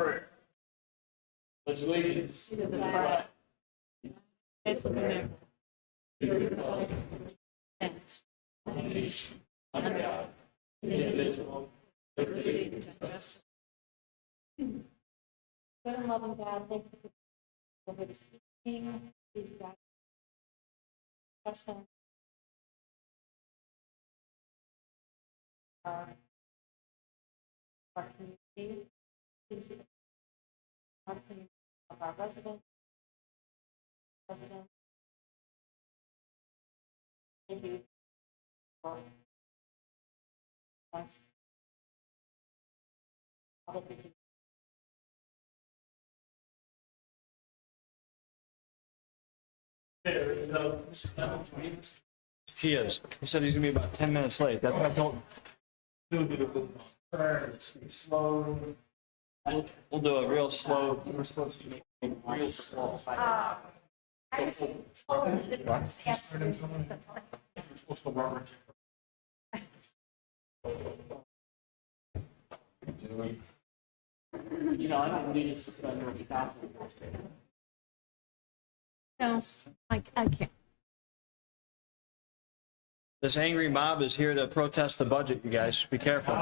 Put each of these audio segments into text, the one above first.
prayer. Pledge allegiance to the flag. States of America. To the republic. Thanks. One nation, under God, indivisible, with liberty and justice. Good and loving God, thank you for this evening. Please guide discussion. Our community, please our community of our residents. Thank you for us. All that we do. There is no Mr. Clement joining us. He is. He said he's gonna be about 10 minutes late. That's what I told him. Do a bit of prayer, let's be slow. We'll do a real slow. We're supposed to be making real slow. I was just told that I just asked you. We're supposed to run. You know, I don't need to suspend or without. No, I can't. This angry mob is here to protest the budget, you guys. Be careful.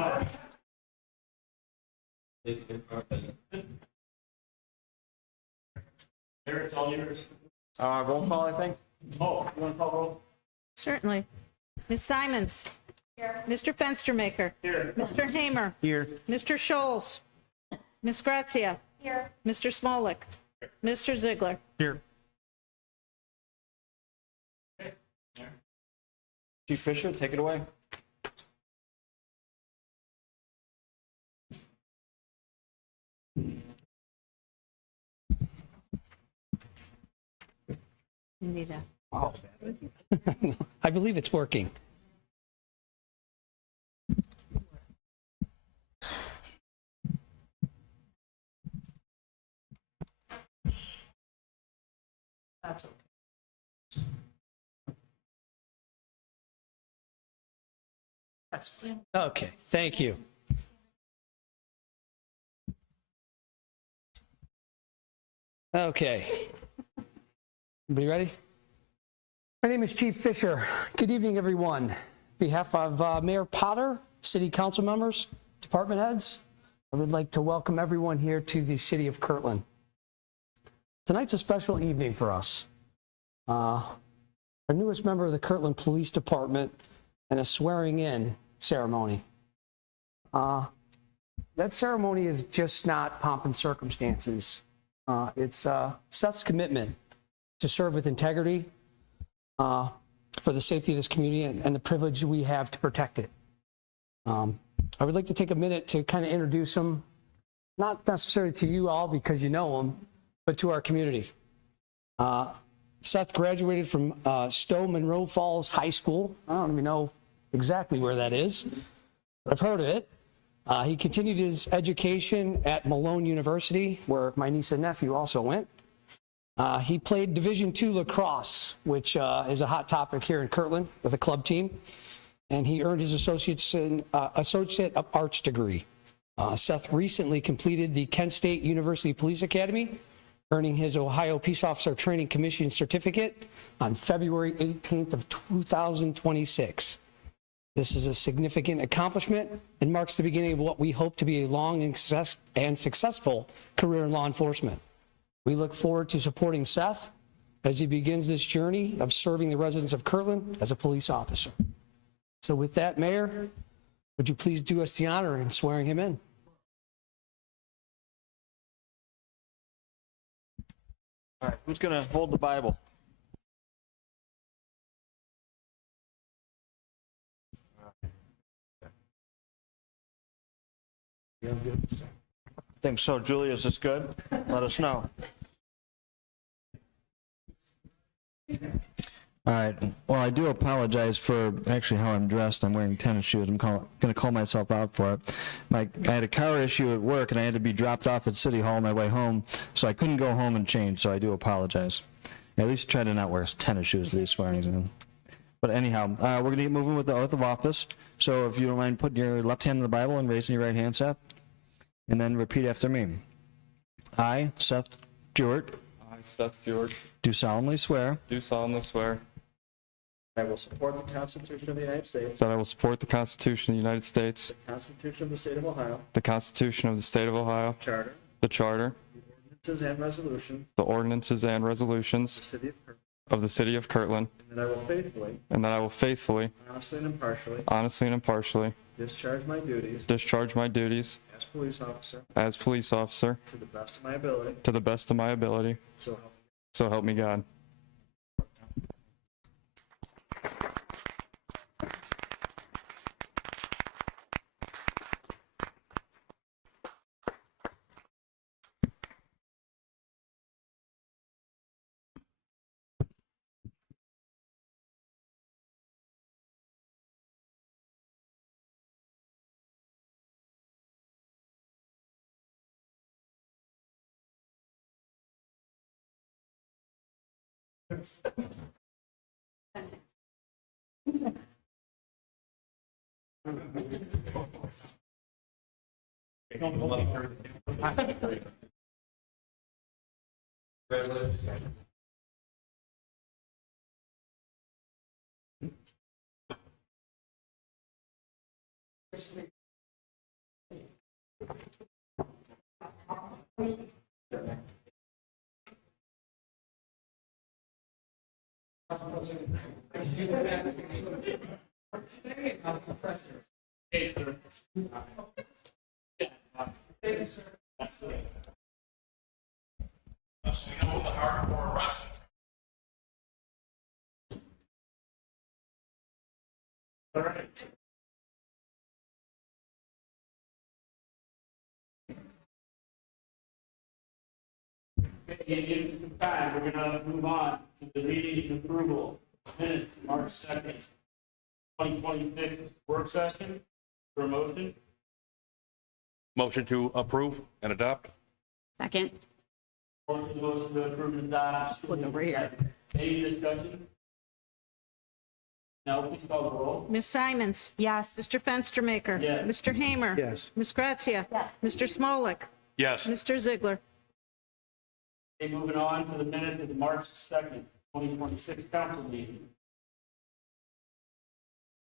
There, it's all yours. Roll call, I think. Oh, you want to call roll? Certainly. Ms. Simons. Here. Mr. Fenstermaker. Here. Mr. Hamer. Here. Mr. Scholes. Ms. Grazia. Here. Mr. Smolik. Mr. Ziegler. Here. Chief Fisher, take it away. You need a. Wow. I believe it's working. That's okay. That's fine. Okay, thank you. Okay. Everybody ready? My name is Chief Fisher. Good evening, everyone. On behalf of Mayor Potter, City Council members, department heads, I would like to welcome everyone here to the City of Kirtland. Tonight's a special evening for us. Our newest member of the Kirtland Police Department and a swearing-in ceremony. That ceremony is just not pomp and circumstances. It's Seth's commitment to serve with integrity for the safety of this community and the privilege we have to protect it. I would like to take a minute to kind of introduce him, not necessarily to you all because you know him, but to our community. Seth graduated from Stowe Monroe Falls High School. I don't even know exactly where that is, but I've heard of it. He continued his education at Malone University, where my niece and nephew also went. He played Division II lacrosse, which is a hot topic here in Kirtland with a club team, and he earned his Associate of Arts degree. Seth recently completed the Kent State University Police Academy, earning his Ohio Peace Officer Training Commission certificate on February 18th of 2026. This is a significant accomplishment and marks the beginning of what we hope to be a long and successful career in law enforcement. We look forward to supporting Seth as he begins this journey of serving the residents of Kirtland as a police officer. So with that, Mayor, would you please do us the honor in swearing him in? All right, who's gonna hold the Bible? I think so. Julia, is this good? Let us know. All right. Well, I do apologize for actually how I'm dressed. I'm wearing tennis shoes. I'm going to call myself out for it. I had a car issue at work, and I had to be dropped off at City Hall on my way home, so I couldn't go home and change, so I do apologize. At least try to not wear tennis shoes to these swearings in. But anyhow, we're going to get moving with the oath of office. So if you don't mind putting your left hand in the Bible and raising your right hand, Seth, and then repeat after me. I, Seth Jewett, I, Seth Stewart, do solemnly swear do solemnly swear I will support the Constitution of the United States, that I will support the Constitution of the United States, the Constitution of the State of Ohio, the Constitution of the State of Ohio, Charter, the Charter, ordinances and resolutions the ordinances and of the resolutions City of Kirkland, of the City of Kirtland, and that I will faithfully, and that I will faithfully, honestly, and impartially discharge my duties as police officer as police officer to the best of my ability, to the best of my ability, so help me. so help me God. In the interest of time, we're gonna move on to the reading and approval of minutes, March 2nd, 2026 work session. For a motion, Motion to approve and adopt? Second. motion to approve and adopt. Look over here. Any discussion? No, please call the roll. Ms. Simons? Yes. Mr. Fenstermaker? Yes. Mr. Hamer? Yes. Ms. Grazia? Yes. Mr. Smolik? Yes. Mr. Ziegler? Okay, moving on to the minutes of the March 2nd, 2026 council meeting.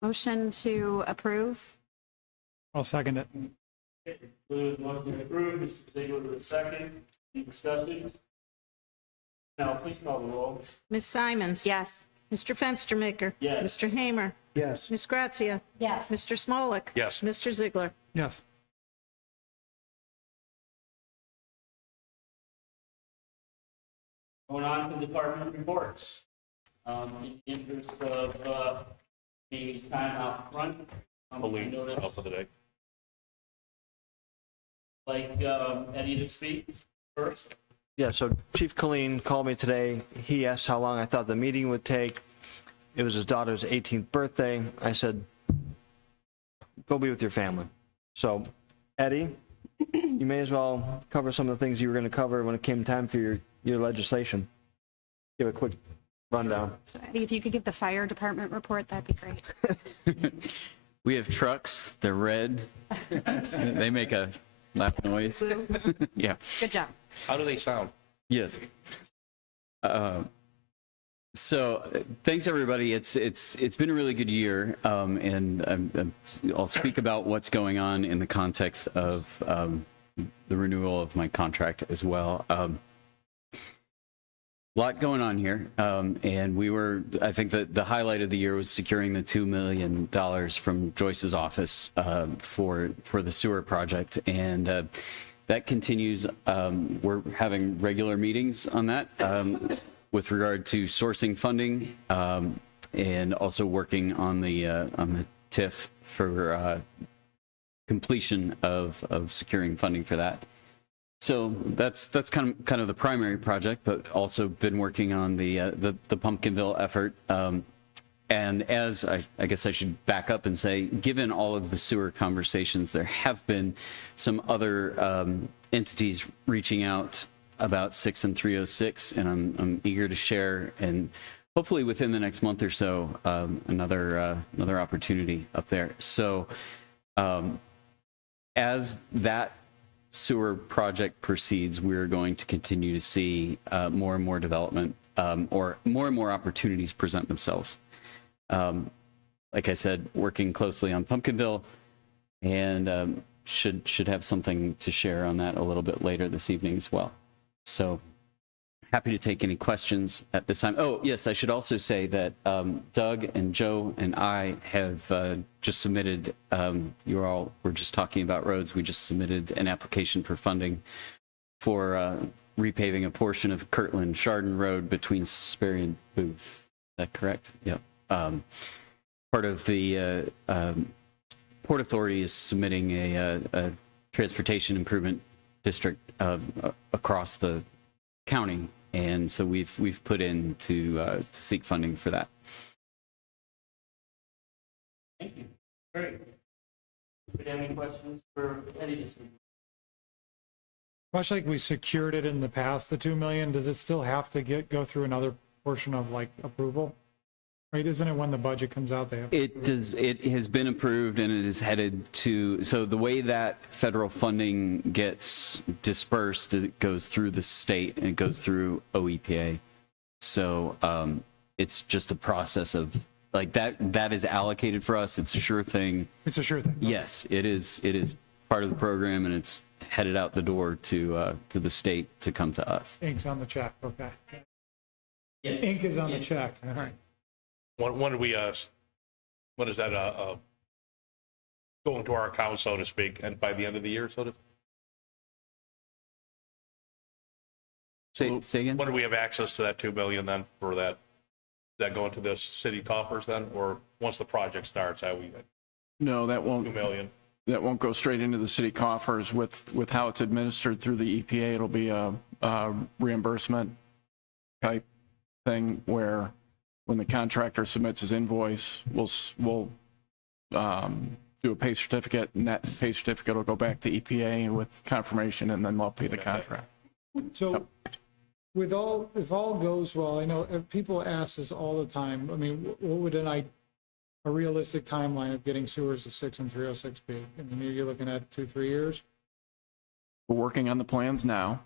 Motion to approve? I'll second it. Motion to approve, Mr. Ziegler with a second. Any discussion? Now, please call the roll. Ms. Simons? Yes. Mr. Fenstermaker? Yes. Mr. Hamer? Yes. Ms. Grazia? Yes. Mr. Smolik? Yes. Mr. Ziegler? Yes. Going on to department reports. In the interest of Amy's time out front, I Colleen, noticed, help for the day. like Eddie to speak first. Yeah, so Chief Colleen called me today. He asked how long I thought the meeting would take. It was his daughter's 18th birthday. I said, go be with your family. So, Eddie, you may as well cover some of the things you were going to cover when it came time for your legislation. Give a quick rundown. So Eddie, if you could give the fire department report, that'd be great. We have trucks, they're red. They make a loud noise. Yeah, Good job. How do they sound? yes. So thanks everybody. It's been a really good year, and I'll speak about what's going on in the context of the renewal of my contract as well. Lot going on here, and I think that the highlight of the year was securing the $2 million from Joyce's office for the sewer project, and that continues. We're having regular meetings on that with regard to sourcing funding, and also working on the TIF for completion of securing funding for that. So that's kind of the primary project, but also been working on the Pumpkinville effort. And as I guess I should back up and say, given all of the sewer conversations, there have been some other entities reaching out about 6 and 306, and I'm eager to share, and hopefully within the next month or so, another opportunity up there. So as that sewer project proceeds, we're going to continue to see more and more development, or more and more opportunities present themselves. Like I said, working closely on Pumpkinville, and should have something to share on that a little bit later this evening as well. So happy to take any questions at this time. Oh, yes, I should also say that Doug and Joe and I have just submitted, you all were just talking about roads, we just submitted an application for funding for repaving a portion of Kirtland Chardon Road between Sperry and Booth. Is that correct? Yep. Part of the Port Authority is submitting a transportation improvement district across the county, and so we've put in to seek funding for that. Thank you. Great. Do you have any questions for Eddie this evening? Much like we secured it in the past, the 2 million, does it still have to go through another portion of like approval? Right, isn't it when the budget comes out, they have? It does. It has been approved, and it is headed to. So the way that federal funding gets dispersed, it goes through the state and it goes through OEPA. So it's just a process of like that. That is allocated for us. It's a sure thing. It's a sure thing. Yes, it is. It is part of the program, and it's headed out the door to the state to come to us. Ink's on the check, okay. Yes. Ink is on the check, all right. When do we, when is that, going to our account, so to speak, and by the end of the year, so to? Say again? When do we have access to that 2 million then for that? Is that going to the city coffers then, or once the project starts, how we, No, that 2 won't, million? that won't go straight into the city coffers with how it's administered through the EPA. It'll be a reimbursement type thing where when the contractor submits his invoice, we'll do a pay certificate, and that pay certificate will go back to EPA with confirmation, and then they'll pay the contract. So with all, if all goes well, I know people ask this all the time. I mean, what would a realistic timeline of getting sewers to 6 and 306 be? I mean, you're looking at 2-3 years? We're working on the plans now.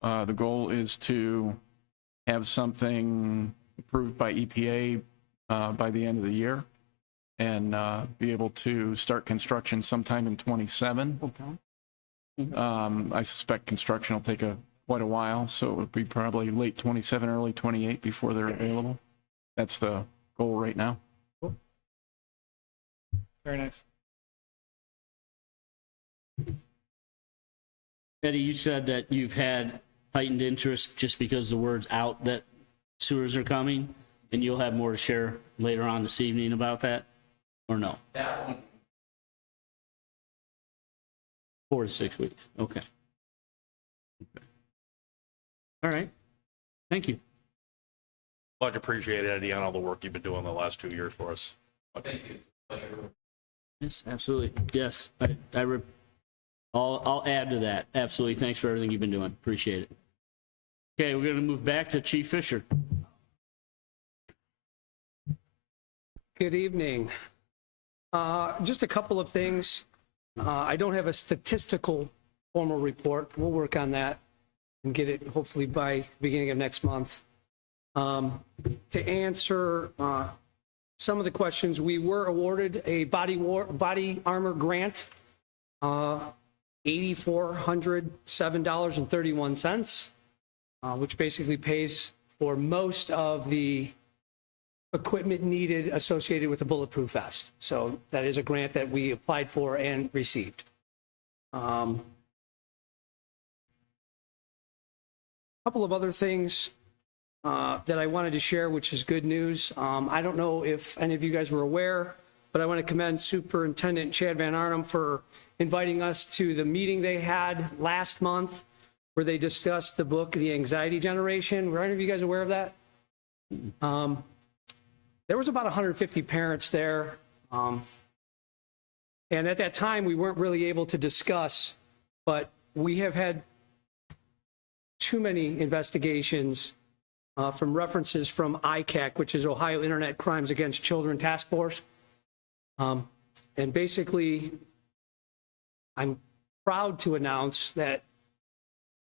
The goal is to have something approved by EPA by the end of the year and be able to start construction sometime in 27. I suspect construction will take quite a while, so it would be probably late 27, early 28 before they're available. That's the goal right now. Cool. Very nice. Eddie, you said that you've had heightened interest just because the word's out that sewers are coming, and you'll have more to share later on this evening about that, or no? 4 to 6 weeks, okay. All right, thank you. Much appreciated, Eddie, on all the work you've been doing the last 2 years for us. Thank you. Yes, absolutely, yes, I'll add to that, absolutely, thanks for everything you've been doing, appreciate it. Okay, we're gonna move back to Chief Fisher. Good evening. Just a couple of things. I don't have a statistical formal report. We'll work on that and get it hopefully by the beginning of next month. To answer some of the questions, we were awarded a body armor grant, $8,407.31, which basically pays for most of the equipment needed associated with the bulletproof vest. So that is a grant that we applied for and received. A couple of other things that I wanted to share, which is good news. I don't know if any of you guys were aware, but I want to commend Superintendent Chad Van Arnhem for inviting us to the meeting they had last month where they discussed the book, The Anxiety Generation. Were any of you guys aware of that? There was about 150 parents there. And at that time, we weren't really able to discuss, but we have had too many investigations from references from ICAC, which is Ohio Internet Crimes Against Children Task Force. And basically, I'm proud to announce that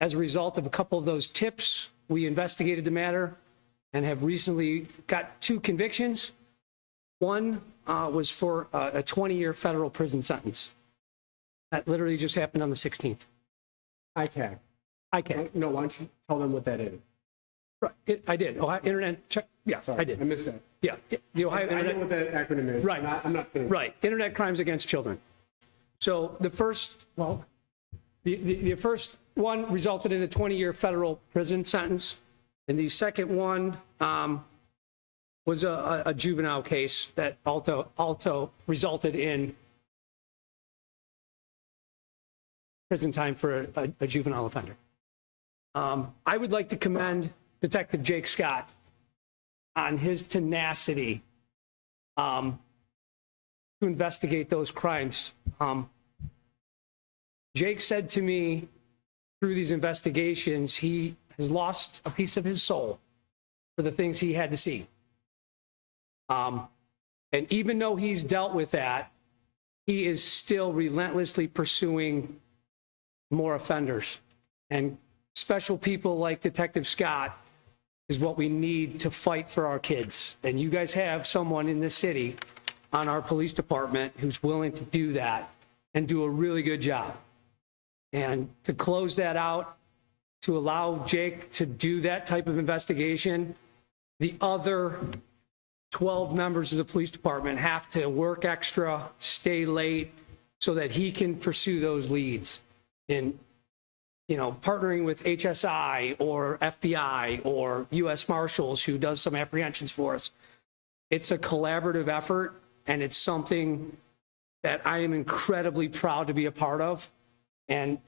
as a result of a couple of those tips, we investigated the matter and have recently got 2 convictions. One was for a 20-year federal prison sentence. That literally just happened on the 16th. ICAC. ICAC. No, why don't you tell them what that is? Right, I did. Ohio Internet Check, yeah, I I did. missed that. Yeah, the Ohio I know Internet. what that acronym is. Right. I'm not finished. Right, Internet Crimes Against Children. So the first, well, the first one resulted in a 20-year federal prison sentence, and the second one was a juvenile case that also resulted in prison time for a juvenile offender. I would like to commend Detective Jake Scott on his tenacity to investigate those crimes. Jake said to me through these investigations, he has lost a piece of his soul for the things he had to see. And even though he's dealt with that, he is still relentlessly pursuing more offenders. And special people like Detective Scott is what we need to fight for our kids. And you guys have someone in this city on our police department who's willing to do that and do a really good job. And to close that out, to allow Jake to do that type of investigation, the other 12 members of the police department have to work extra, stay late, so that he can pursue those leads. And, you know, partnering with HSI or FBI or U.S. Marshals, who does some apprehensions for us. It's a collaborative effort, and it's something that I am incredibly proud to be a part of, and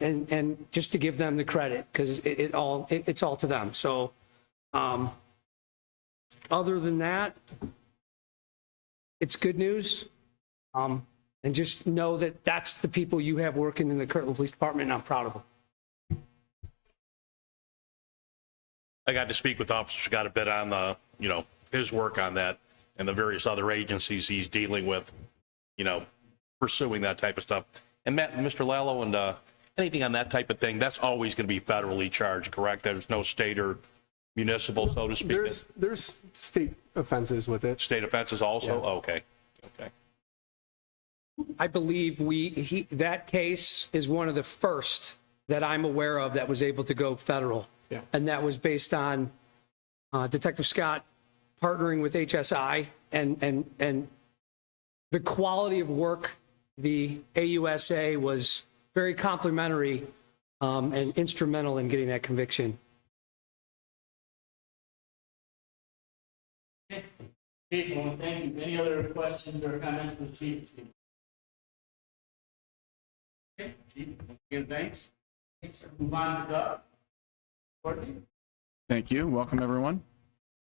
just to give them the credit, because it's all to them. So, other than that, it's good news. And just know that that's the people you have working in the Kirtland Police Department, and I'm proud of them. I got to speak with Officer Scott a bit on the, you know, his work on that and the various other agencies he's dealing with, you know, pursuing that type of stuff. And Matt and Mr. Lallo, and anything on that type of thing, that's always going to be federally charged, correct? There's no state or municipal, so to speak. There's state offenses with it. State offenses also? Yeah. Okay. Okay. I believe that case is one of the first that I'm aware of that was able to go federal. Yeah. And that was based on Detective Scott partnering with HSI and the quality of work. The AUSA was very complimentary and instrumental in getting that conviction. Chief, I want to thank you. Any other questions or comments from the chief? Okay, Chief, again, thanks. Thanks. Move on to Doug. Courtney? Thank you. Welcome, everyone.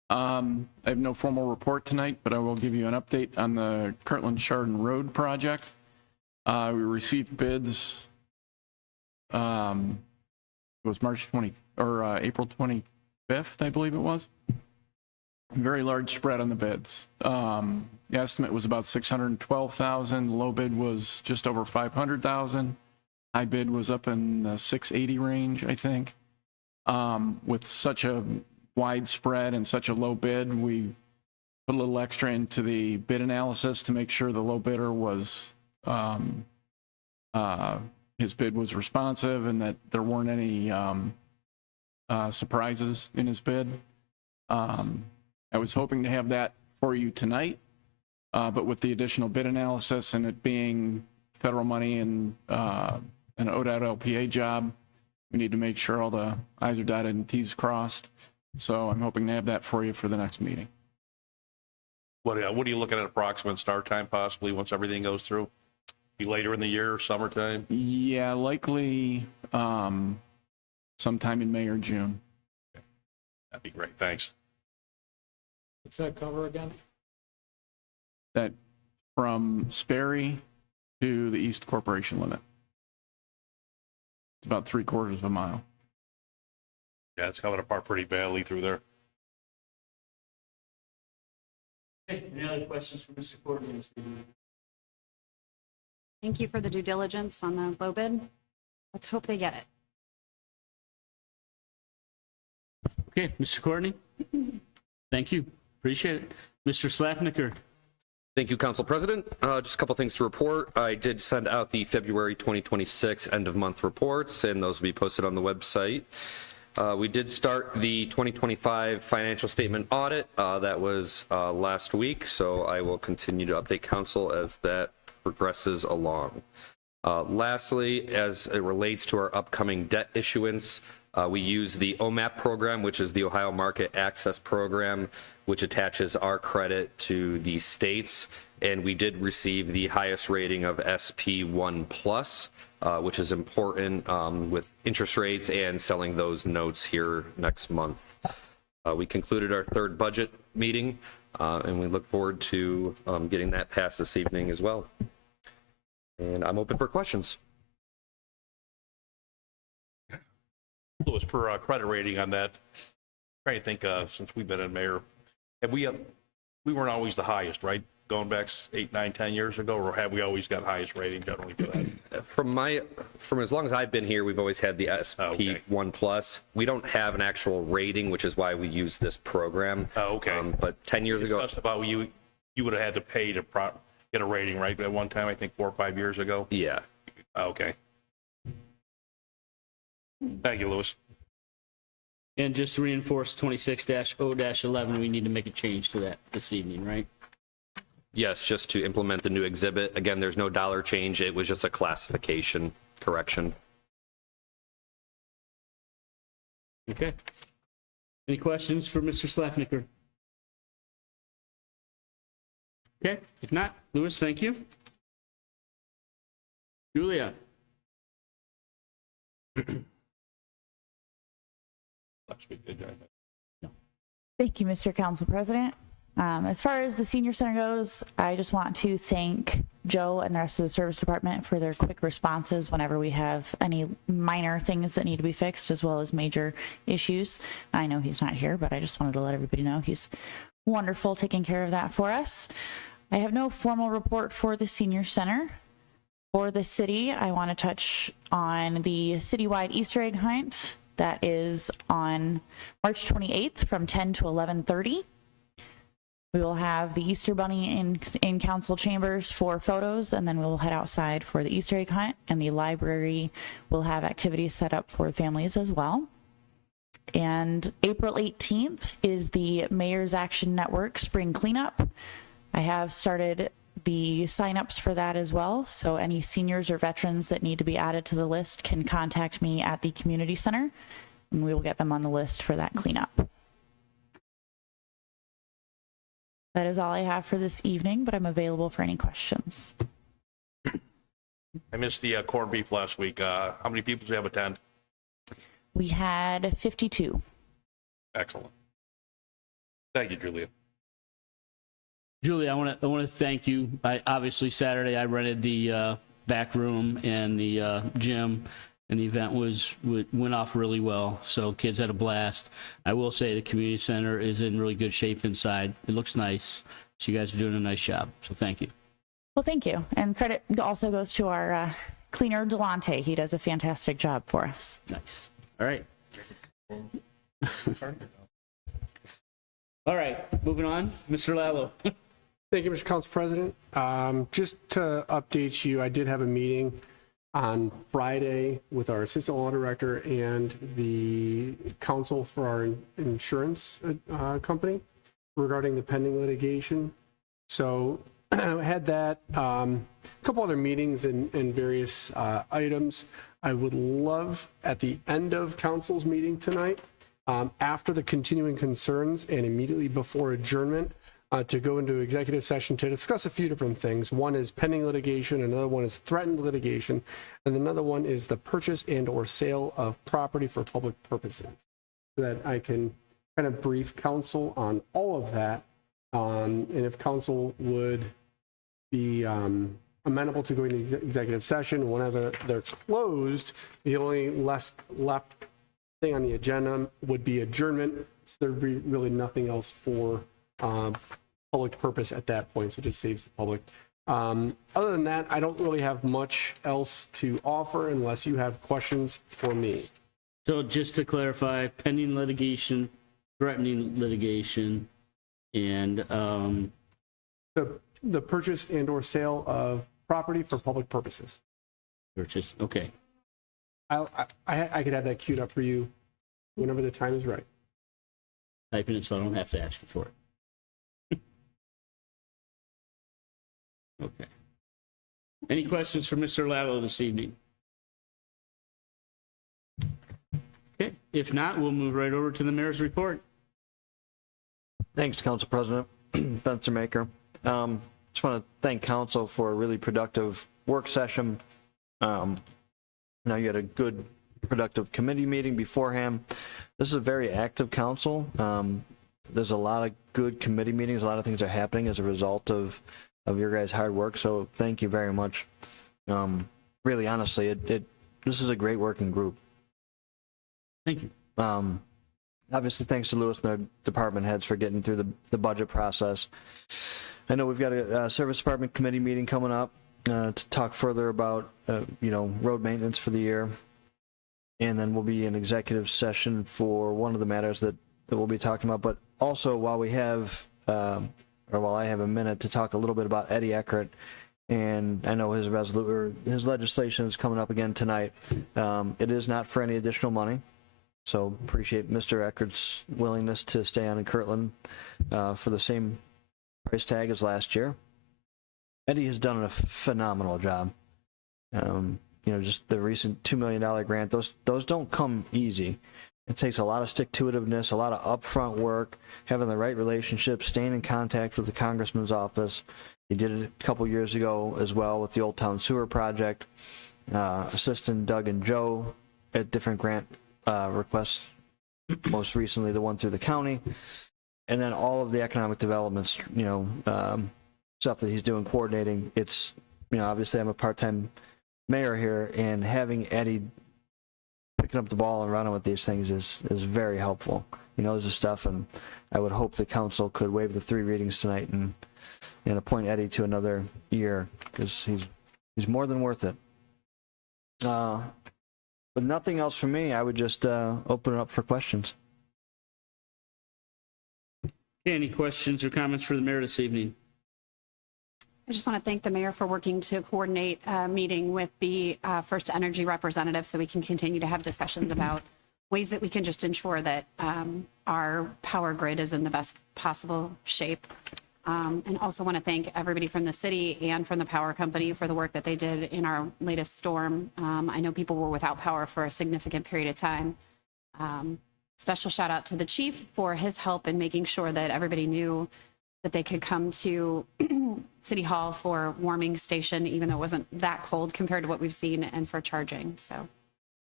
I have no formal report tonight, but I will give you an update on the Kirtland Chardon Road project. We received bids. It was April 25th, I believe it was. Very large spread on the bids. The estimate was about $612,000. Low bid was just over $500,000. High bid was up in the $680,000 range, I think. With such a wide spread and such a low bid, we put a little extra into the bid analysis to make sure the low bidder was, his bid was responsive and that there weren't any surprises in his bid. I was hoping to have that for you tonight, but with the additional bid analysis and it being federal money and an ODOT LPA job, we need to make sure all the I's are dotted and T's crossed. So I'm hoping to have that for you for the next meeting. What are you looking at approximate start time possibly once everything goes through? Be later in the year, summertime? Yeah, likely sometime in May or June. That'd be great. Thanks. What's that cover again? That from Sperry to the East Corporation limit. It's about 3/4 of a mile. Yeah, it's coming apart pretty badly through there. Okay, any other questions for Mr. Courtney? Thank you for the due diligence on the low bid. Let's hope they get it. Okay, Mr. Courtney? Thank you. Appreciate it. Mr. Slafniker? Thank you, Council President. Just a couple things to report. I did send out the February 2026 end-of-month reports, and those will be posted on the website. We did start the 2025 financial statement audit. That was last week, so I will continue to update Council as that progresses along. Lastly, as it relates to our upcoming debt issuance, we use the OMAP program, which is the Ohio Market Access Program, which attaches our credit to the states. And we did receive the highest rating of SP1+, which is important with interest rates and selling those notes here next month. We concluded our third budget meeting, and we look forward to getting that passed this evening as well. And I'm open for questions. Louis, per credit rating on that, trying to think, since we've been in mayor, have we weren't always the highest, right? Going back 8, 9, 10 years ago, or have we always got highest rating generally for that? From as long as I've been here, we've always had the SP1+. We don't have an actual rating, which is why we use this program. Oh, okay. But 10 years ago, Discussed about you would have had to pay to get a rating, right? At one time, I think 4 or 5 years ago. yeah. Okay. Thank you, Louis. And just to reinforce 26-0-11, we need to make a change to that this evening, right? Yes, just to implement the new exhibit. Again, there's no dollar change. It was just a classification correction. Okay. Any questions for Mr. Slafniker? Okay, if not, Louis, thank you. Julia? Thank you, Mr. Council President. As far as the senior center goes, I just want to thank Joe and the rest of the service department for their quick responses whenever we have any minor things that need to be fixed, as well as major issues. I know he's not here, but I just wanted to let everybody know he's wonderful taking care of that for us. I have no formal report for the senior center. For the city, I want to touch on the citywide Easter egg hunt that is on March 28th from 10 to 11:30. We will have the Easter Bunny in council chambers for photos, and then we will head outside for the Easter egg hunt, and the library will have activities set up for families as well. And April 18th is the Mayor's Action Network Spring Cleanup. I have started the signups for that as well, so any seniors or veterans that need to be added to the list can contact me at the community center, and we will get them on the list for that cleanup. That is all I have for this evening, but I'm available for any questions. I missed the corned beef last week. How many people did you have attend? We had 52. Excellent. Thank you, Julia. Julie, I want to thank you. Obviously Saturday I rented the back room and the gym, and the event went off really well. So kids had a blast. I will say the community center is in really good shape inside. It looks nice. So you guys are doing a nice job. So thank you. Well, thank you. And credit also goes to our cleaner, Delonte. He does a fantastic job for us. Nice. All right. All right, moving on. Mr. Lallo. Thank you, Mr. Council President. Just to update you, I did have a meeting on Friday with our assistant law director and the counsel for our insurance company regarding the pending litigation. So I had that, a couple other meetings and various items. I would love at the end of council's meeting tonight, after the continuing concerns and immediately before adjournment, to go into executive session to discuss a few different things. One is pending litigation, another one is threatened litigation, and another one is the purchase and or sale of property for public purposes. So that I can kind of brief council on all of that, and if council would be amenable to going to executive session whenever they're closed, the only left thing on the agenda would be adjournment. So there'd be really nothing else for public purpose at that point, so it just saves the public Other than that, I don't really have much else to offer unless you have questions for me. So just to clarify, pending litigation, threatening litigation, and, The purchase and/or sale of property for public purposes. purchase, okay. I could have that queued up for you whenever the time is right. Typing it so I don't have to ask you for it. Okay. Any questions for Mr. Lallo this evening? Okay, if not, we'll move right over to the mayor's report. Thanks, Council President, Fenster Maker. Just want to thank council for a really productive work session. Now you had a good, productive committee meeting beforehand. This is a very active council. There's a lot of good committee meetings. A lot of things are happening as a result of your guys' hard work. So thank you very much. Really, honestly, this is a great working group. Thank you. Obviously, thanks to Lewis and their department heads for getting through the budget process. I know we've got a service department committee meeting coming up to talk further about, road maintenance for the year. And then we'll be in executive session for one of the matters that we'll be talking about. But also, while I have a minute to talk a little bit about Eddie Eckert, and I know his legislation is coming up again tonight. It is not for any additional money. So appreciate Mr. Eckert's willingness to stay on in Kirtland for the same price tag as last year. Eddie has done a phenomenal job. Just the recent $2 million grant, those don't come easy. It takes a lot of stick-to-itiveness, a lot of upfront work, having the right relationship, staying in contact with the congressman's office. He did it a couple years ago as well with the Old Town Sewer Project, assisting Doug and Joe at different grant requests, most recently the one through the county, and then all of the economic developments, stuff that he's doing, coordinating. It's, obviously I'm a part-time mayor here, and having Eddie picking up the ball and running with these things is very helpful. He knows his stuff, and I would hope the council could waive the 3 readings tonight and appoint Eddie to another year, because he's more than worth it. With nothing else from me, I would just open it up for questions. Okay, any questions or comments for the mayor this evening? I just want to thank the mayor for working to coordinate a meeting with the First Energy representative so we can continue to have discussions about ways that we can just ensure that our power grid is in the best possible shape. And also want to thank everybody from the city and from the power company for the work that they did in our latest storm. I know people were without power for a significant period of time. Special shout out to the chief for his help in making sure that everybody knew that they could come to City Hall for warming station, even though it wasn't that cold compared to what we've seen, and for charging. So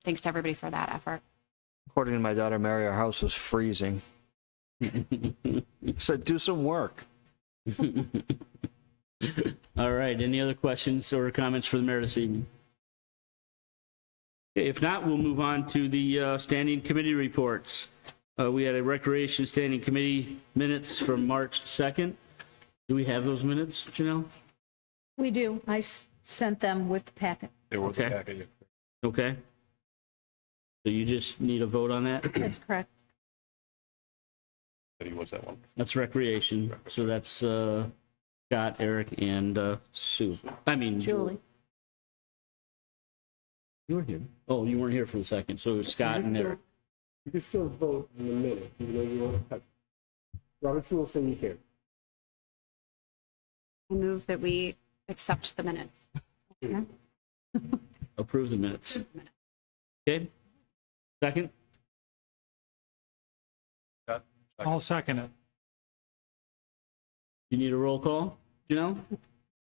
thanks to everybody for that effort. According to my daughter Mary, our house was freezing. Said, do some work. All right, any other questions or comments for the mayor this evening? Okay, if not, we'll move on to the standing committee reports. We had a recreation standing committee minutes from March 2nd. Do we have those minutes, Janelle? We do. I sent them with the packet. They were Okay. the package. Okay. So you just need a vote on that? That's correct. What's that one? That's recreation. So that's Scott, Eric, and Sue. I mean, Julie. You were here. Oh, you weren't here for the second. So it was Scott and Eric. You can still vote in the minutes, even though you won't touch. Robert's rules say you can. I move that we accept the minutes. Approve the minutes. Okay. Second? I'll second it. You need a roll call, Janelle?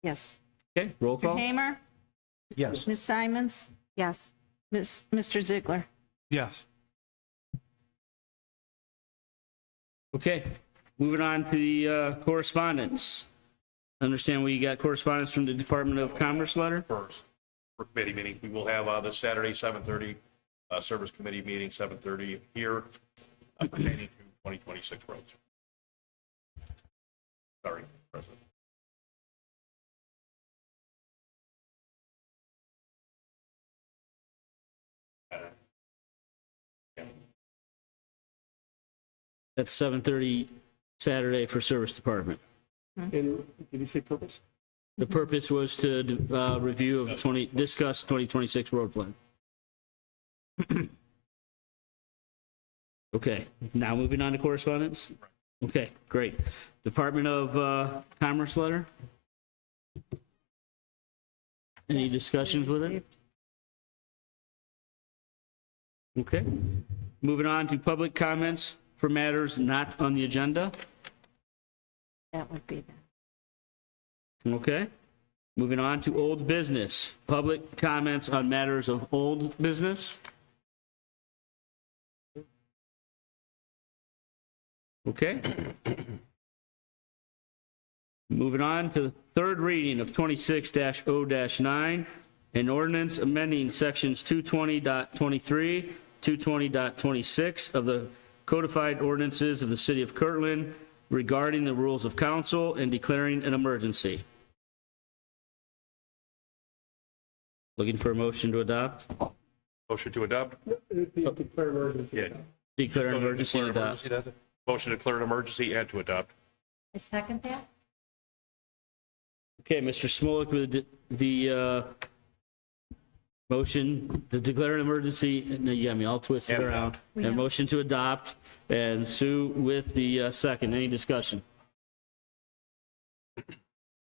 Yes. Okay, roll Mr. call. Hamer? Yes. Ms. Simons? Yes. Mr. Ziegler? Yes. Okay, moving on to the correspondence. Understand we got correspondence from the Department of Commerce letter? First, for committee meeting, we will have this Saturday, 7:30, service committee meeting, 7:30 here, pertaining to 2026 roads. Sorry, President. That's 7:30 Saturday for Service Department. And did you say purpose? The purpose was to review of discuss 2026 road plan. Okay, now moving on to correspondence? Okay, great. Department of Commerce letter? Any discussions with it? Okay. Moving on to public comments for matters not on the agenda. That would be that. Okay. Moving on to old business. Public comments on matters of old business. Okay. Moving on to the third reading of 26-0-9, an ordinance amending sections 220.23, 220.26 of the codified ordinances of the city of Kirtland regarding the rules of council and declaring an emergency. Looking for a motion to adopt? Motion to adopt? Declare emergency. Yeah. Declare an emergency and adopt. Motion to declare an emergency and to adopt. I second that. Okay, Mr. Smolik with the motion to declare an emergency, no, you got me all twisted And around. adopt. And motion to adopt, and Sue with the second. Any discussion?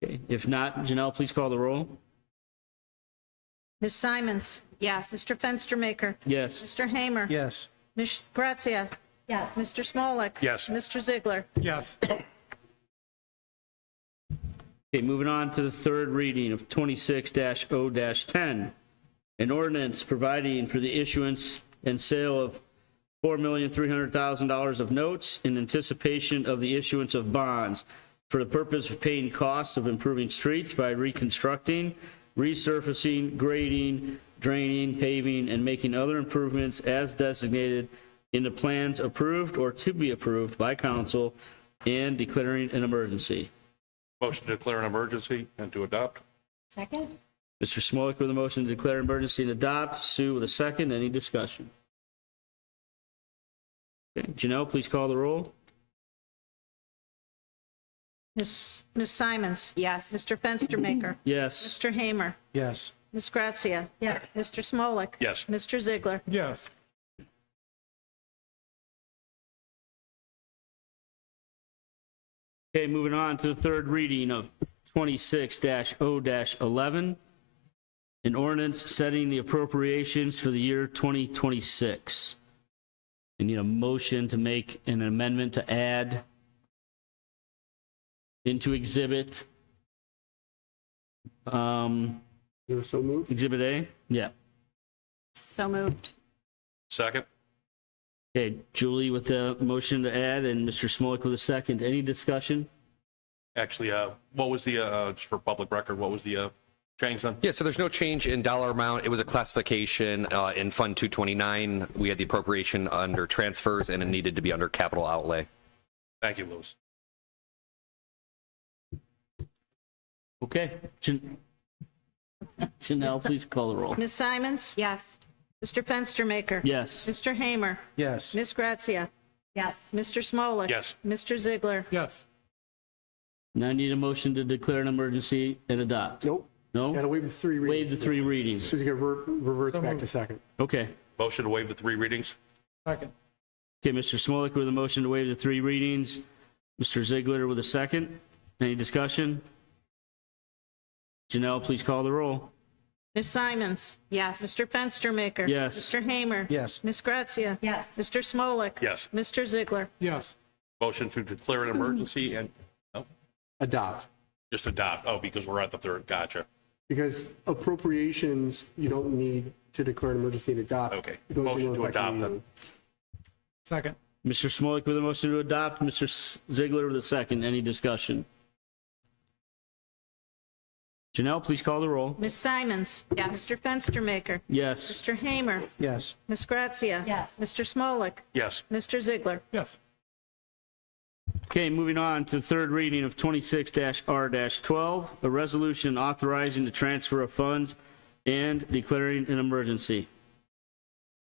Okay, if not, Janelle, please call the roll. Ms. Simons? Yes. Mr. Fenstermaker? Yes. Mr. Hamer? Yes. Ms. Grazia? Yes. Mr. Smolik? Yes. Mr. Ziegler? Yes. Okay, moving on to the third reading of 26-0-10. An ordinance providing for the issuance and sale of $4,300,000 of notes in anticipation of the issuance of bonds for the purpose of paying costs of improving streets by reconstructing, resurfacing, grading, draining, paving, and making other improvements as designated in the plans approved or to be approved by council and declaring an emergency. Motion to declare an emergency and to adopt. Second? Mr. Smolik with a motion to declare emergency and adopt. Sue with a second. Any discussion? Okay, Janelle, please call the roll. Ms. Simons? Yes. Mr. Fenstermaker? Yes. Mr. Hamer? Yes. Ms. Grazia? Yes. Mr. Smolik? Yes. Mr. Ziegler? Yes. Okay, moving on to the third reading of 26-0-11. An ordinance setting the appropriations for the year 2026. I need a motion to make an amendment to add into exhibit, You're so moved? Exhibit A? Yeah. So moved. Second? Okay, Julie with the motion to add and Mr. Smolik with a second. Any discussion? Actually, what was the, just for public record, what was the change then? Yeah, so there's no change in dollar amount. It was a classification in Fund 229. We had the appropriation under transfers, and it needed to be under capital outlay. Thank you, Louis. Okay. Janelle, please call the roll. Ms. Simons? Yes. Mr. Fenstermaker? Yes. Mr. Hamer? Yes. Ms. Grazia? Yes. Mr. Smolik? Yes. Mr. Ziegler? Yes. Now I need a motion to declare an emergency and adopt. Nope. No? Gotta waive the three readings. Waive the three readings. So it reverts So back moved. to second. Okay. Motion to waive the three readings. Second. Okay, Mr. Smolik with a motion to waive the three readings. Mr. Ziegler with a second. Any discussion? Janelle, please call the roll. Ms. Simons? Yes. Mr. Fenstermaker? Yes. Mr. Hamer? Yes. Ms. Grazia? Yes. Mr. Smolik? Yes. Mr. Ziegler? Yes. Motion to declare an emergency and Adopt. just adopt. Oh, because we're at the third. Gotcha. Because appropriations, you don't need to declare an emergency and adopt. Okay. It goes Motion into to effect adopt immediately. Second. Mr. Smolik with a motion to adopt. Mr. Ziegler with a second. Any discussion? Janelle, please call the roll. Ms. Simons? Yes. Mr. Fenstermaker? Yes. Mr. Hamer? Yes. Ms. Grazia? Yes. Mr. Smolik? Yes. Mr. Ziegler? Yes. Okay, moving on to the third reading of 26-R-12, a resolution authorizing the transfer of funds and declaring an emergency.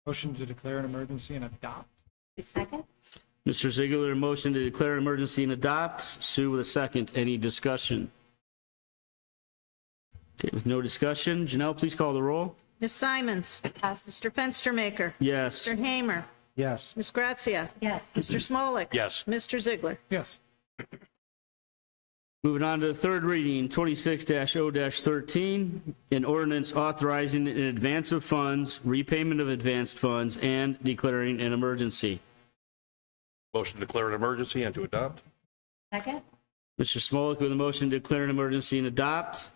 Motion to declare an emergency and adopt. Second? Mr. Ziegler, a motion to declare an emergency and adopt. Sue with a second. Any discussion? Okay, with no discussion, Janelle, please call the roll. Ms. Simons? Yes. Mr. Fenstermaker? Yes. Mr. Hamer? Yes. Ms. Grazia? Yes. Mr. Smolik? Yes. Mr. Ziegler? Yes. Moving on to the third reading, 26-0-13, an ordinance authorizing an advance of funds, repayment of advanced funds, and declaring an emergency. Motion to declare an emergency and to adopt? Second? Mr. Smolik with a motion to declare an emergency and adopt.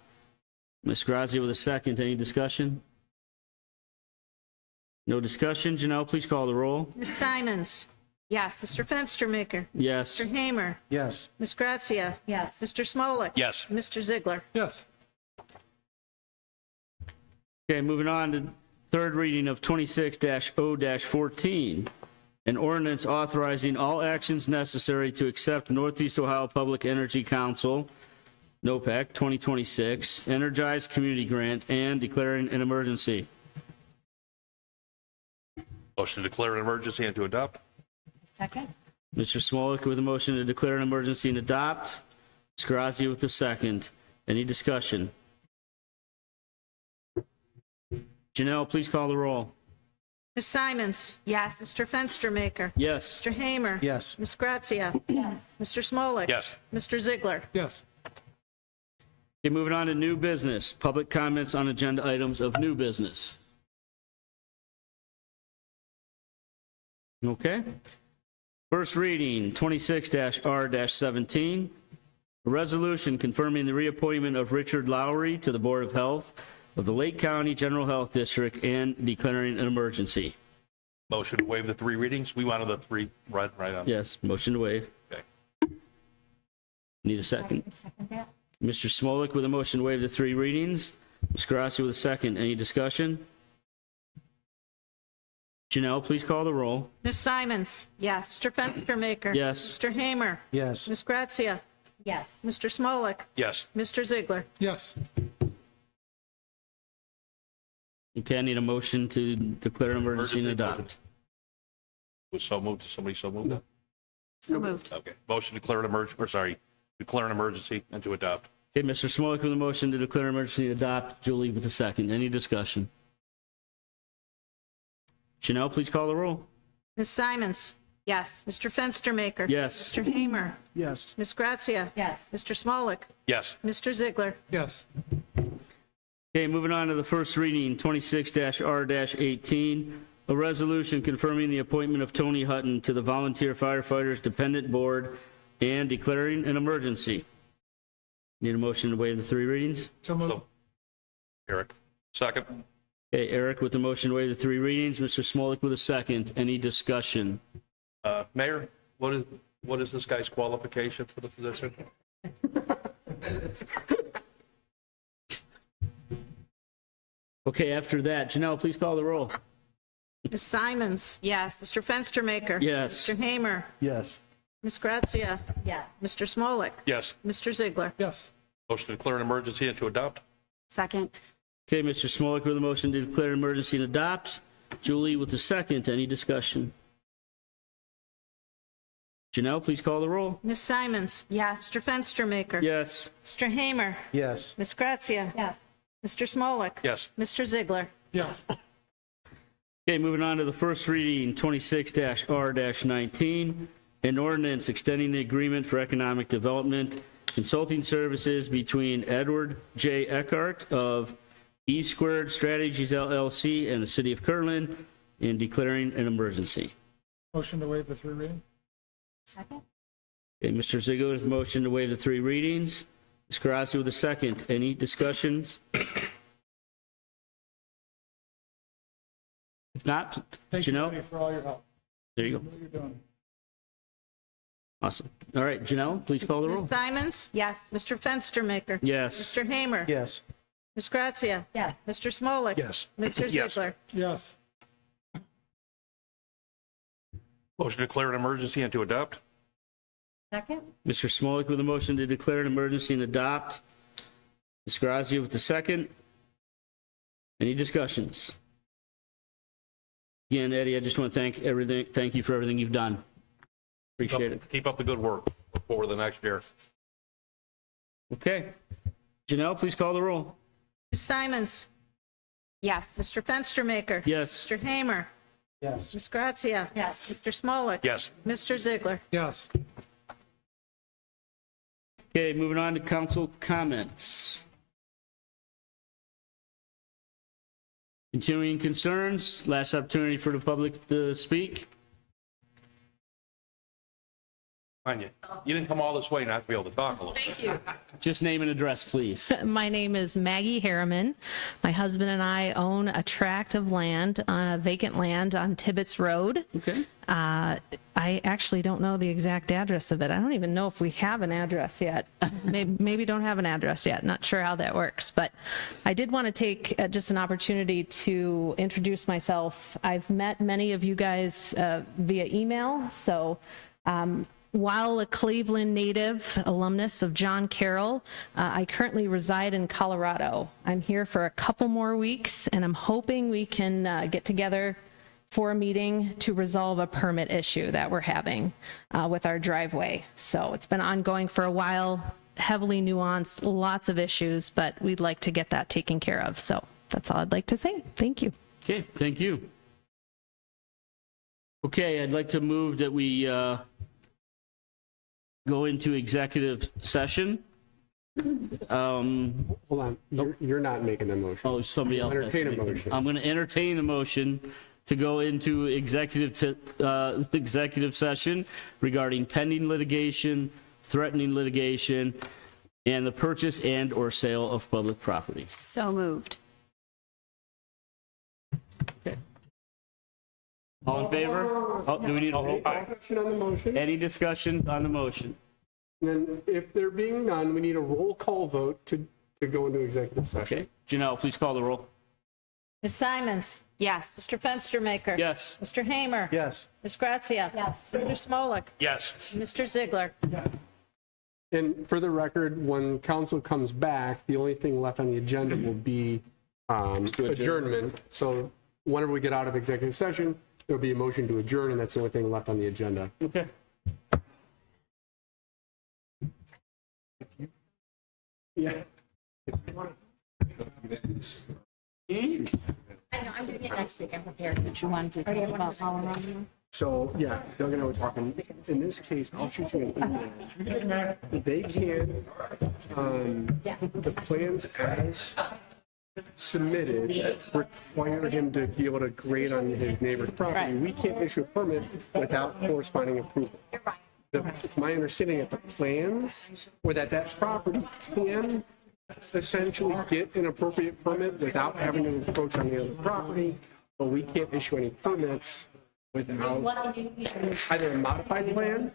Ms. Grazia with a second. Any discussion? No discussion. Janelle, please call the roll. Ms. Simons? Yes. Mr. Fenstermaker? Yes. Mr. Hamer? Yes. Ms. Grazia? Yes. Mr. Smolik? Yes. Mr. Ziegler? Yes. Okay, moving on to third reading of 26-0-14, an ordinance authorizing all actions necessary to accept Northeast Ohio Public Energy Council, NOPEC 2026, Energized Community Grant, and declaring an emergency. Motion to declare an emergency and to adopt? Second? Mr. Smolik with a motion to declare an emergency and adopt. Ms. Grazia with the second. Any discussion? Janelle, please call the roll. Ms. Simons? Yes. Mr. Fenstermaker? Yes. Mr. Hamer? Yes. Ms. Grazia? Yes. Mr. Smolik? Yes. Mr. Ziegler? Yes. Okay, moving on to new business. Public comments on agenda items of new business. Okay. First reading, 26-R-17, a resolution confirming the reappointment of Richard Lowry to the Board of Health of the Lake County General Health District and declaring an emergency. Motion to waive the three readings? We wanted the three right on. Yes, motion to waive. Okay. Need a second. Second that? Mr. Smolik with a motion to waive the three readings. Ms. Grassi with a second. Any discussion? Janelle, please call the roll. Ms. Simons? Yes. Mr. Fenstermaker? Yes. Mr. Hamer? Yes. Ms. Grazia? Yes. Mr. Smolik? Yes. Mr. Ziegler? Yes. Okay, I need a motion to declare an emergency and adopt. Was so moved. Somebody so moved it? So moved. Okay. Motion to declare an declare an emergency and to adopt? Okay, Mr. Smolik with a motion to declare an emergency and adopt. Julie with a second. Any discussion? Janelle, please call the roll. Ms. Simons? Yes. Mr. Fenstermaker? Yes. Mr. Hamer? Yes. Ms. Grazia? Yes. Mr. Smolik? Yes. Mr. Ziegler? Yes. Okay, moving on to the first reading, 26-R-18, a resolution confirming the appointment of Tony Hutton to the Volunteer Firefighters Dependent Board and declaring an emergency. Need a motion to waive the three readings? So moved. Eric. Second. Okay, Eric with the motion to waive the three readings, Mr. Smolik with a second. Any discussion? Mayor, what is this guy's qualification for the position? Okay, after that, Janelle, please call the roll. Ms. Simons? Yes. Mr. Fenstermaker? Yes. Mr. Hamer? Yes. Ms. Grazia? Yes. Mr. Smolik? Yes. Mr. Ziegler? Yes. Motion to declare an emergency and to adopt? Second. Okay, Mr. Smolik with a motion to declare an emergency and adopt. Julie with the second. Any discussion? Janelle, please call the roll. Ms. Simons? Yes. Mr. Fenstermaker? Yes. Mr. Hamer? Yes. Ms. Grazia? Yes. Mr. Smolik? Yes. Mr. Ziegler? Yes. Okay, moving on to the first reading, 26-R-19, an ordinance extending the agreement for economic development consulting services between Edward J. Eckhart of E Squared Strategies LLC and the City of Kirtland and declaring an emergency. Motion to waive the three reading? Second? Okay, Mr. Ziegler with the motion to waive the three readings. Ms. Carrassi with the second. Any discussions? If not, Thank you, Janelle? Eddie, for all your help. There you go. What you're doing. Awesome. All right, Janelle, please call the roll. Ms. Simons? Yes. Mr. Fenstermaker? Yes. Mr. Hamer? Yes. Ms. Grazia? Yes. Mr. Smolik? Yes. Mr. Yes. Ziegler? Yes. Motion to declare an emergency and to adopt? Second? Mr. Smolik with a motion to declare an emergency and adopt. Ms. Grazia with the second. Any discussions? Again, Eddie, I just want to thank you for everything you've done. Appreciate it. Keep up the good work for the next year. Okay. Janelle, please call the roll. Ms. Simons? Yes. Mr. Fenstermaker? Yes. Mr. Hamer? Yes. Ms. Grazia? Yes. Mr. Smolik? Yes. Mr. Ziegler? Yes. Okay, moving on to council comments. Continuing concerns, last opportunity for the public to speak. Anya, you didn't come all this way not to be able to talk a little bit. Thank you. Just name and address, please. My name is Maggie Harriman. My husband and I own a tract of land, vacant land on Tibbetts Road. Okay. I actually don't know the exact address of it. I don't even know if we have an address yet. Maybe don't have an address yet. Not sure how that works. But I did want to take just an opportunity to introduce myself. I've met many of you guys via email. So while a Cleveland native, alumnus of John Carroll, I currently reside in Colorado. I'm here for a couple more weeks, and I'm hoping we can get together for a meeting to resolve a permit issue that we're having with our driveway. So it's been ongoing for a while, heavily nuanced, lots of issues, but we'd like to get that taken care of. So that's all I'd like to say. Thank you. Okay, thank you. Okay, I'd like to move that we go into executive session. Hold on, you're not making the motion. Oh, somebody else. has to Entertain a make it. motion. I'm going to entertain a motion to go into executive session regarding pending litigation, threatening litigation, and the purchase and/or sale of public property. So moved. All in favor? Oh, do we need a roll? Discussion on the motion, Any discussion on the motion? and then if there being none, we need a roll call vote to go into executive session. Okay. Janelle, please call the roll. Ms. Simons? Yes. Mr. Fenstermaker? Yes. Mr. Hamer? Yes. Ms. Grazia? Yes. Mr. Smolik? Yes. Mr. Ziegler? And for the record, when council comes back, the only thing left on the agenda will be adjournment. So whenever we get out of executive session, there'll be a motion to adjourn, and that's the only thing left on the agenda. Okay. Yeah. I'm doing it next week. I'm prepared. But you wanted to talk about Colorado? So, yeah, Doug and I were talking, in this case, I'll shoot you an email. They can, the plans as submitted require him to be able to grade on his neighbor's property. We can't issue a permit without corresponding approval. It's my understanding that the plans, or that property can essentially get an appropriate permit without having to encroach on the other property, but we can't issue any permits without either a modified plan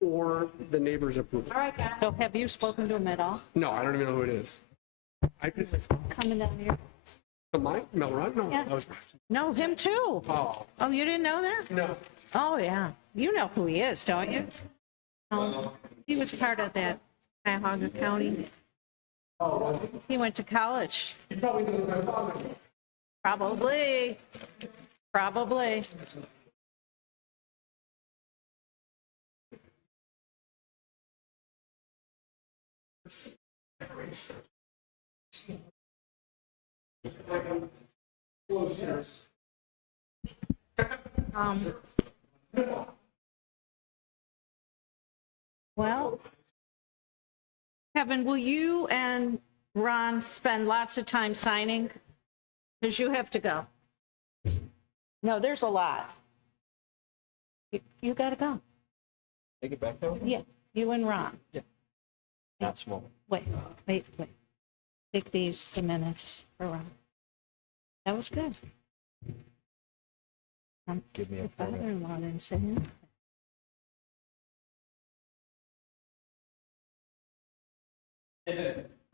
or the neighbor's approval. So have you spoken to him at all? No, I don't even know who it is. I just, Coming down here? Mel Rudd? No. Yeah. that was- No, him too. Oh, Oh, you didn't know that? no. Oh, yeah. You know who he is, don't you? He was part of that Cuyahoga County. He went to college. Probably. Probably. Well, Kevin, will you and Ron spend lots of time signing? Because you have to go. No, there's a lot. You got to go. Take it back there? Yeah, you and Ron. Not small. Wait. Take these, the minutes for Ron. That was good. Give me a Your permit. father-in-law didn't say anything.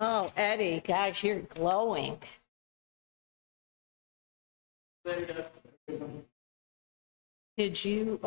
Oh, Eddie, gosh, you're glowing. Did you,